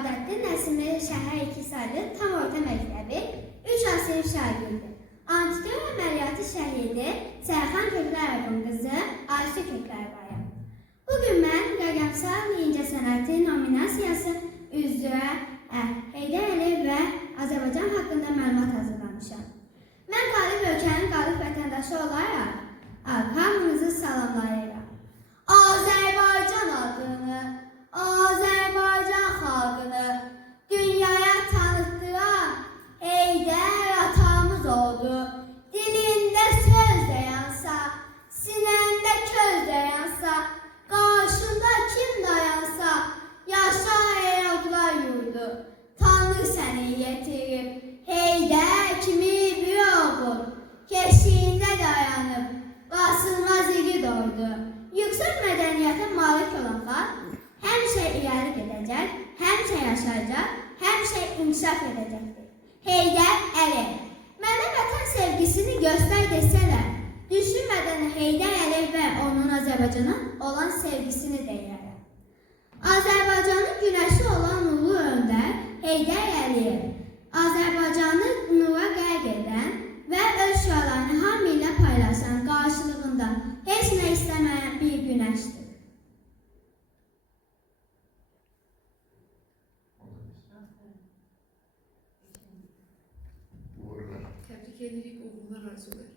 Səadəttin Nəsimli Şəhər İktisadi Tam Orta Məktəbi 3 əsr şagirdi. Antika əməliyyatı şəhidi Sərxan Köklərovun qızı Ayşə Köklərovaya. Bugün mən rəqəmsal incəsənəti nominasiyası üzrə Heydər Əliyev və Azərbaycan haqqında məlumat hazırlamışam. Mən qalib ölkənin qalib vətəndaşı olaraq hamınızı salamlayıram. Azərbaycan adını, Azərbaycan xalqını dünyaya tanıtdıran Heydər atamız oldu. Dilində söz dayansa, sinəndə köz dayansa, qarşında kim dayansa, yaşar erodlar yurdu. Tanrı səni yetirib, Heydər kimi bir oğul, keşiyində dayanıb, basılmaz igid oldu. Yüksək mədəniyyətə malik olan xalq həmişə irəli gedəcək, həmişə yaşayacaq, həmişə inkişaf edəcəkdir. Heydər Əliyev. Mənə vətən sevgisini göstər desələr, düşünmədən Heydər Əliyev və onun Azərbaycana olan sevgisini deyərəm. Azərbaycanın günəşi olan ulu öndər Heydər Əliyev, Azərbaycanı nura qərq edən və öz şüalarını hamı ilə paylaşan qarşılığında heç nə istəməyən bir günəşdir. Tebrik ederek oğullar arzuları.